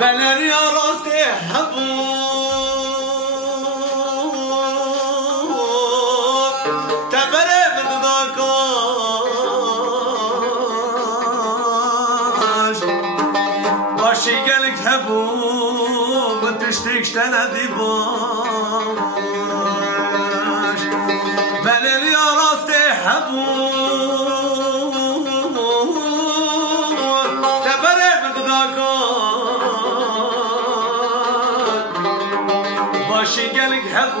بلر يا راستي حبوب تبري بدداكاش باشي قالك حبوب ما تشتكش تنادي باش بلر يا راستي حبوب تبري بدداكاش باشي قالك حبوب